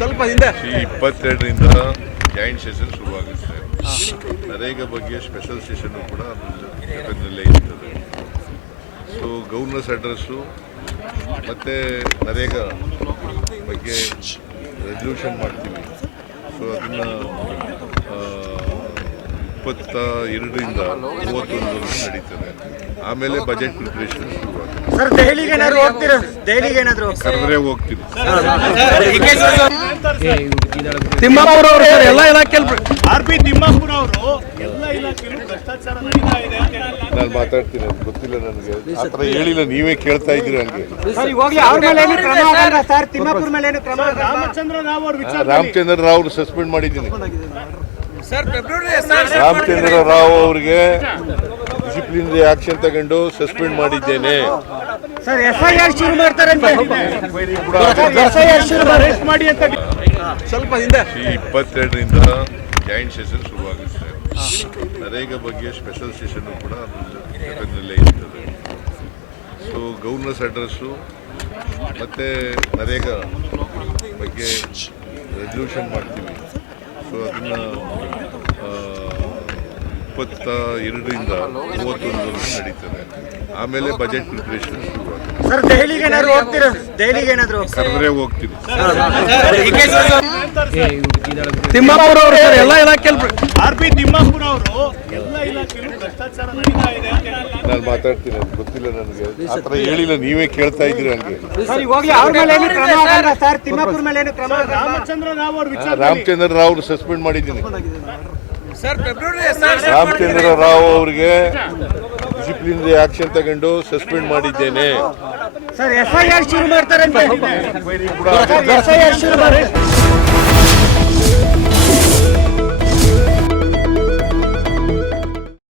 ಸ್ವಲ್ಪ ಹಿಂದೆ 22ರಿಂದ joint session ಶುರುವಾಗುತ್ತೆ. ನರೇಗಾ ಬಗ್ಗೆ ಸ್ಪೆಷಲ್ ಸೆಷನ್ ಕೂಡ ಜಗತ್ತಿನಲ್ಲೇ ಇರ್ತದೆ. ಸೊ ಗವರ್ನರ್ಸ್ ಅಡ್ರೆಸ್ಸು ಮತ್ತು ನರೇಗಾ ಬಗ್ಗೆ ರೆಸಲ್ಯೂಷನ್ ಮಾಡ್ತೀವಿ. ಸೊ ಅದನ್ನು 22ರಿಂದ 31 ನಡೀತದೆ. ಆಮೇಲೆ ಬಜೆಟ್ ಪ್ರಿಪರೇಷನ್ ಶುರುವಾಗುತ್ತೆ. ಸರ್ ದೆಹಲಿಗೆ ಏನಾದ್ರು ಹೋಗ್ತೀರಾ? ದೆಹಲಿಗೆ ಏನಾದ್ರು ಕರೆದ್ರೆ ಹೋಗ್ತೀನಿ. ತಿಮ್ಮಾಪುರ ಅವರು ಸರ್ ಎಲ್ಲ ಇಲಾಖೆಯಲ್ಲಿ ಆರ್.ಪಿ. ತಿಮ್ಮಾಪುರ ಅವರು ಎಲ್ಲ ಇಲಾಖೆಯಲ್ಲೂ ಭ್ರಷ್ಟಾಚಾರ ನಡೀತಾ ಇದೆ ಅಂತ ಹೇಳಿದ್ರು. ನಾನು ಮಾತಾಡ್ತೀನಿ, ಅದು ಗೊತ್ತಿಲ್ಲ ನನಗೆ, ಆ ಥರ ಹೇಳಿಲ್ಲ, ನೀವೇ ಕೇಳ್ತಾ ಇದ್ದೀರಿ ಹಂಗೆ. ಸರ್ ಹೋಗ್ಲಿ, ಅವ್ರ ಮೇಲೆ ಏನು ಕ್ರಮ ಆಗಲ್ಲ ಸರ್? ತಿಮ್ಮಾಪುರ ಮೇಲೆ ಏನು ಕ್ರಮ ಆಗಲ್ಲ? ರಾಮಚಂದ್ರ ರಾವ್ ಅವ್ರ ವಿಚಾರ ರಾಮಚಂದ್ರ ರಾವ್ ಸಸ್ಪೆಂಡ್ ಮಾಡಿದ್ದೀನಿ. ರಾಮಚಂದ್ರ ರಾವ್ ಅವರಿಗೆ ಡಿಸಿಪ್ಲಿನರಿ ಆಕ್ಷನ್ ತಗೊಂಡು ಸಸ್ಪೆಂಡ್ ಮಾಡಿದ್ದೇನೆ. ಸರ್ ಎಫ್ಐಆರ್ ಶುರು ಮಾಡ್ತಾರೆ ಅಂತ ಎಫ್ಐಆರ್ ಶುರು ಮಾಡಿ ಅಂತ ಸ್ವಲ್ಪ ಹಿಂದೆ 22ರಿಂದ ಜಾಯಿಂಟ್ ಸೆಷನ್ ಶುರುವಾಗುತ್ತೆ. ನರೇಗಾ ಬಗ್ಗೆ ಸ್ಪೆಷಲ್ ಸೆಷನ್ ಕೂಡ ಜಗತ್ತಿನಲ್ಲೇ ಇರ್ತದೆ. ಸೊ ಗವರ್ನರ್ಸ್ ಅಡ್ರೆಸ್ಸು ಮತ್ತು ನರೇಗಾ ಬಗ್ಗೆ ರೆಸಲ್ಯೂಷನ್ ಮಾಡ್ತೀವಿ. ಸೊ ಅದನ್ನು 22ರಿಂದ 31 ನಡೀತದೆ. ಆಮೇಲೆ ಬಜೆಟ್ ಪ್ರಿಪರೇಷನ್ ಶುರುವಾಗುತ್ತೆ. ಸರ್ ದೆಹಲಿಗೆ ಏನಾದ್ರು ಹೋಗ್ತೀರಾ? ದೆಹಲಿಗೆ ಏನಾದ್ರು ಕರೆದ್ರೆ ಹೋಗ್ತೀನಿ. ತಿಮ್ಮಾಪುರ ಅವರು ಸರ್ ಎಲ್ಲ ಇಲಾಖೆಯಲ್ಲಿ ಆರ್.ಪಿ. ತಿಮ್ಮಾಪುರ ಅವರು ಎಲ್ಲ ಇಲಾಖೆಯಲ್ಲೂ ಭ್ರಷ್ಟಾಚಾರ ನಡೀತಾ ಇದೆ ಅಂತ ಹೇಳಿದ್ರು. ನಾನು ಮಾತಾಡ್ತೀನಿ, ಅದು ಗೊತ್ತಿಲ್ಲ ನನಗೆ, ಆ ಥರ ಹೇಳಿಲ್ಲ, ನೀವೇ ಕೇಳ್ತಾ ಇದ್ದೀರಿ ಹಂಗೆ. ಸರ್ ಹೋಗ್ಲಿ, ಅವ್ರ ಮೇಲೆ ಏನು ಕ್ರಮ ಆಗಲ್ಲ ಸರ್? ತಿಮ್ಮಾಪುರ ಮೇಲೆ ಏನು ಕ್ರಮ ಆಗಲ್ಲ? ರಾಮಚಂದ್ರ ರಾವ್ ಅವ್ರ ವಿಚಾರ ರಾಮಚಂದ್ರ ರಾವ್ ಸಸ್ಪೆಂಡ್ ಮಾಡಿದ್ದೀನಿ. ರಾಮಚಂದ್ರ ರಾವ್ ಅವರಿಗೆ ಡಿಸಿಪ್ಲಿನರಿ ಆಕ್ಷನ್ ತಗೊಂಡು ಸಸ್ಪೆಂಡ್ ಮಾಡಿದ್ದೇನೆ. ಸರ್ ಎಫ್ಐಆರ್ ಶುರು ಮಾಡ್ತಾರೆ ಅಂತ ಎಫ್ಐಆರ್ ಶುರು ಮಾಡಿ